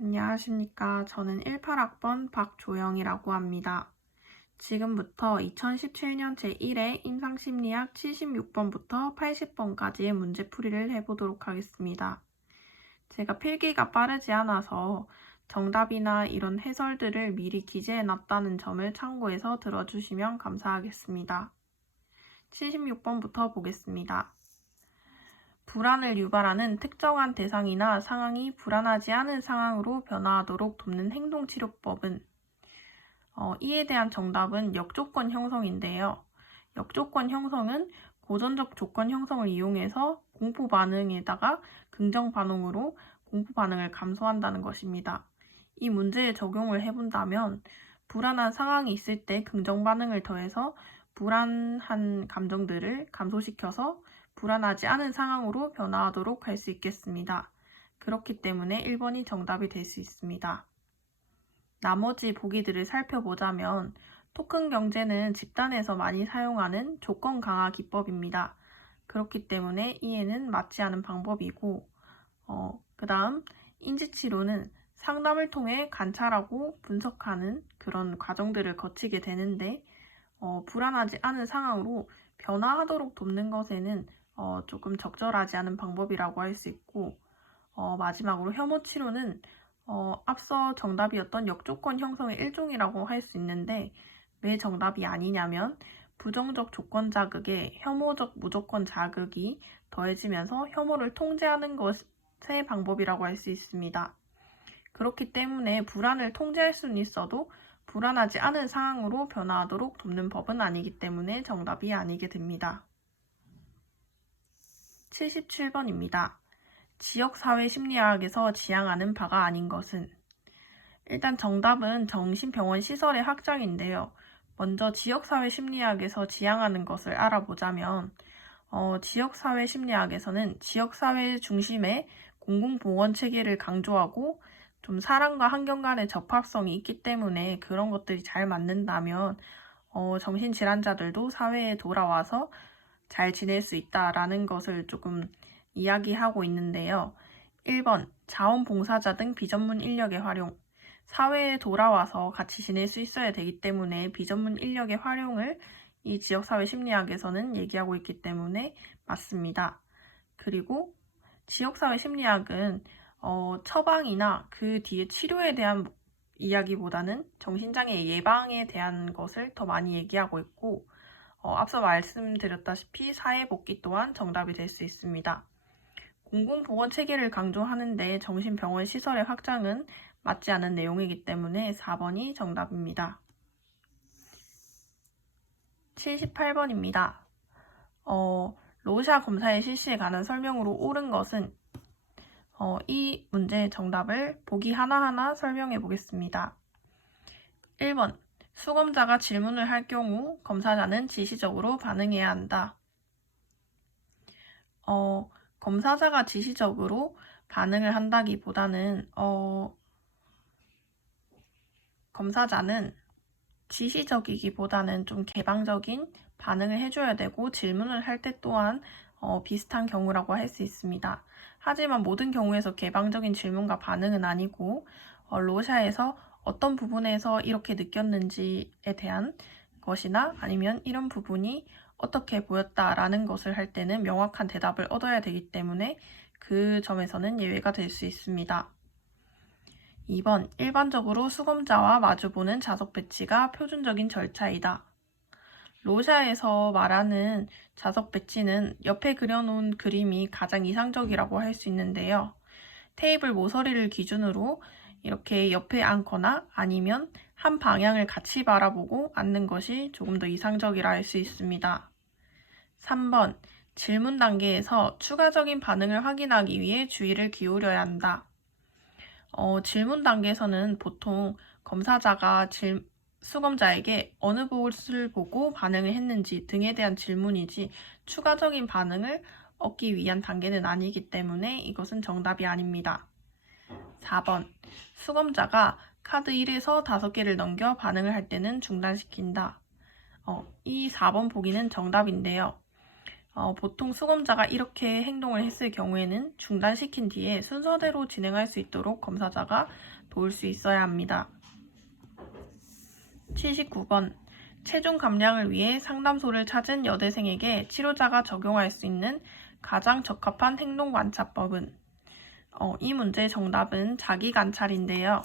안녕하십니까. 저는 18학번 박조영이라고 합니다. 지금부터 2017년 제1회 임상심리학 76번부터 80번까지의 문제풀이를 해보도록 하겠습니다. 제가 필기가 빠르지 않아서 정답이나 이런 해설들을 미리 기재해놨다는 점을 참고해서 들어주시면 감사하겠습니다. 76번부터 보겠습니다. 불안을 유발하는 특정한 대상이나 상황이 불안하지 않은 상황으로 변화하도록 돕는 행동치료법은 이에 대한 정답은 역조건 형성인데요. 역조건 형성은 고전적 조건 형성을 이용해서 공포 반응에다가 긍정 반응으로 공포 반응을 감소한다는 것입니다. 이 문제에 적용을 해본다면 불안한 상황이 있을 때 긍정 반응을 더해서 불안한 감정들을 감소시켜서 불안하지 않은 상황으로 변화하도록 할 수 있겠습니다. 그렇기 때문에 1번이 정답이 될 수 있습니다. 나머지 보기들을 살펴보자면 토큰 경제는 집단에서 많이 사용하는 조건 강화 기법입니다. 그렇기 때문에 이에는 맞지 않은 방법이고 그 다음 인지치료는 상담을 통해 관찰하고 분석하는 그런 과정들을 거치게 되는데 불안하지 않은 상황으로 변화하도록 돕는 것에는 조금 적절하지 않은 방법이라고 할 수 있고 마지막으로 혐오 치료는 앞서 정답이었던 역조건 형성의 일종이라고 할 수 있는데 왜 정답이 아니냐면 부정적 조건 자극에 혐오적 무조건 자극이 더해지면서 혐오를 통제하는 것의 방법이라고 할 수 있습니다. 그렇기 때문에 불안을 통제할 수는 있어도 불안하지 않은 상황으로 변화하도록 돕는 법은 아니기 때문에 정답이 아니게 됩니다. 77번입니다. 지역사회심리학에서 지향하는 바가 아닌 것은? 일단 정답은 정신병원 시설의 확장인데요. 먼저 지역사회심리학에서 지향하는 것을 알아보자면 지역사회심리학에서는 지역사회 중심의 공공보건체계를 강조하고 좀 사람과 환경 간의 적합성이 있기 때문에 그런 것들이 잘 맞는다면 정신질환자들도 사회에 돌아와서 잘 지낼 수 있다라는 것을 조금 이야기하고 있는데요. 1번, 자원봉사자 등 비전문 인력의 활용. 사회에 돌아와서 같이 지낼 수 있어야 되기 때문에 비전문 인력의 활용을 이 지역사회 심리학에서는 얘기하고 있기 때문에 맞습니다. 그리고 지역사회 심리학은 처방이나 그 뒤에 치료에 대한 이야기보다는 정신장애 예방에 대한 것을 더 많이 얘기하고 있고 앞서 말씀드렸다시피 사회복귀 또한 정답이 될 수 있습니다. 공공보건 체계를 강조하는데 정신병원 시설의 확장은 맞지 않은 내용이기 때문에 4번이 정답입니다. 78번입니다. 로샤 검사의 실시에 관한 설명으로 옳은 것은 이 문제의 정답을 보기 하나하나 설명해 보겠습니다. 1번, 수검자가 질문을 할 경우 검사자는 지시적으로 반응해야 한다. 검사자가 지시적으로 반응을 한다기보다는 검사자는 지시적이기보다는 좀 개방적인 반응을 해줘야 되고 질문을 할 때 또한 비슷한 경우라고 할 수 있습니다. 하지만 모든 경우에서 개방적인 질문과 반응은 아니고 로샤에서 어떤 부분에서 이렇게 느꼈는지에 대한 것이나 아니면 이런 부분이 어떻게 보였다라는 것을 할 때는 명확한 대답을 얻어야 되기 때문에 그 점에서는 예외가 될 수 있습니다. 2번, 일반적으로 수검자와 마주보는 좌석 배치가 표준적인 절차이다. 로샤에서 말하는 좌석 배치는 옆에 그려놓은 그림이 가장 이상적이라고 할 수 있는데요. 테이블 모서리를 기준으로 이렇게 옆에 앉거나 아니면 한 방향을 같이 바라보고 앉는 것이 조금 더 이상적이라 할 수 있습니다. 3번, 질문 단계에서 추가적인 반응을 확인하기 위해 주의를 기울여야 한다. 질문 단계에서는 보통 검사자가 수검자에게 어느 곳을 보고 반응을 했는지 등에 대한 질문이지 추가적인 반응을 얻기 위한 단계는 아니기 때문에 이것은 정답이 아닙니다. 4번, 수검자가 카드 1에서 5개를 넘겨 반응을 할 때는 중단시킨다. 이 4번 보기는 정답인데요. 보통 수검자가 이렇게 행동을 했을 경우에는 중단시킨 뒤에 순서대로 진행할 수 있도록 검사자가 도울 수 있어야 합니다. 79번. 체중 감량을 위해 상담소를 찾은 여대생에게 치료자가 적용할 수 있는 가장 적합한 행동관찰법은? 이 문제의 정답은 자기관찰인데요.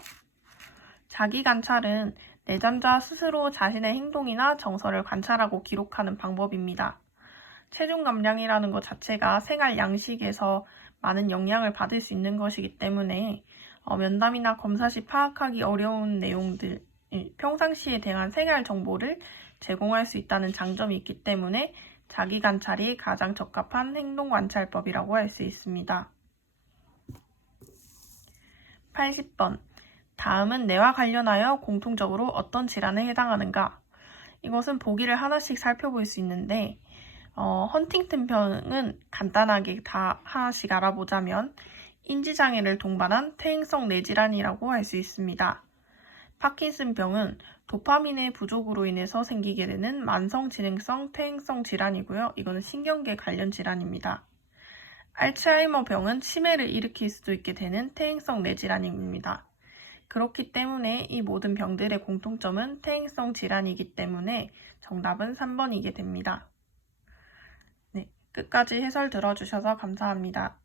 자기관찰은 내담자 스스로 자신의 행동이나 정서를 관찰하고 기록하는 방법입니다. 체중 감량이라는 것 자체가 생활 양식에서 많은 영향을 받을 수 있는 것이기 때문에 면담이나 검사 시 파악하기 어려운 내용들, 평상시에 대한 생활 정보를 제공할 수 있다는 장점이 있기 때문에 자기관찰이 가장 적합한 행동관찰법이라고 할 수 있습니다. 80번. 다음은 뇌와 관련하여 공통적으로 어떤 질환에 해당하는가? 이것은 보기를 하나씩 살펴볼 수 있는데 헌팅턴병은 간단하게 다 하나씩 알아보자면 인지장애를 동반한 퇴행성 뇌질환이라고 할 수 있습니다. 파킨슨병은 도파민의 부족으로 인해서 생기게 되는 만성진행성 퇴행성 질환이고요. 이거는 신경계 관련 질환입니다. 알츠하이머병은 치매를 일으킬 수도 있게 되는 퇴행성 뇌질환입니다. 그렇기 때문에 이 모든 병들의 공통점은 퇴행성 질환이기 때문에 정답은 3번이게 됩니다. 네, 끝까지 해설 들어주셔서 감사합니다.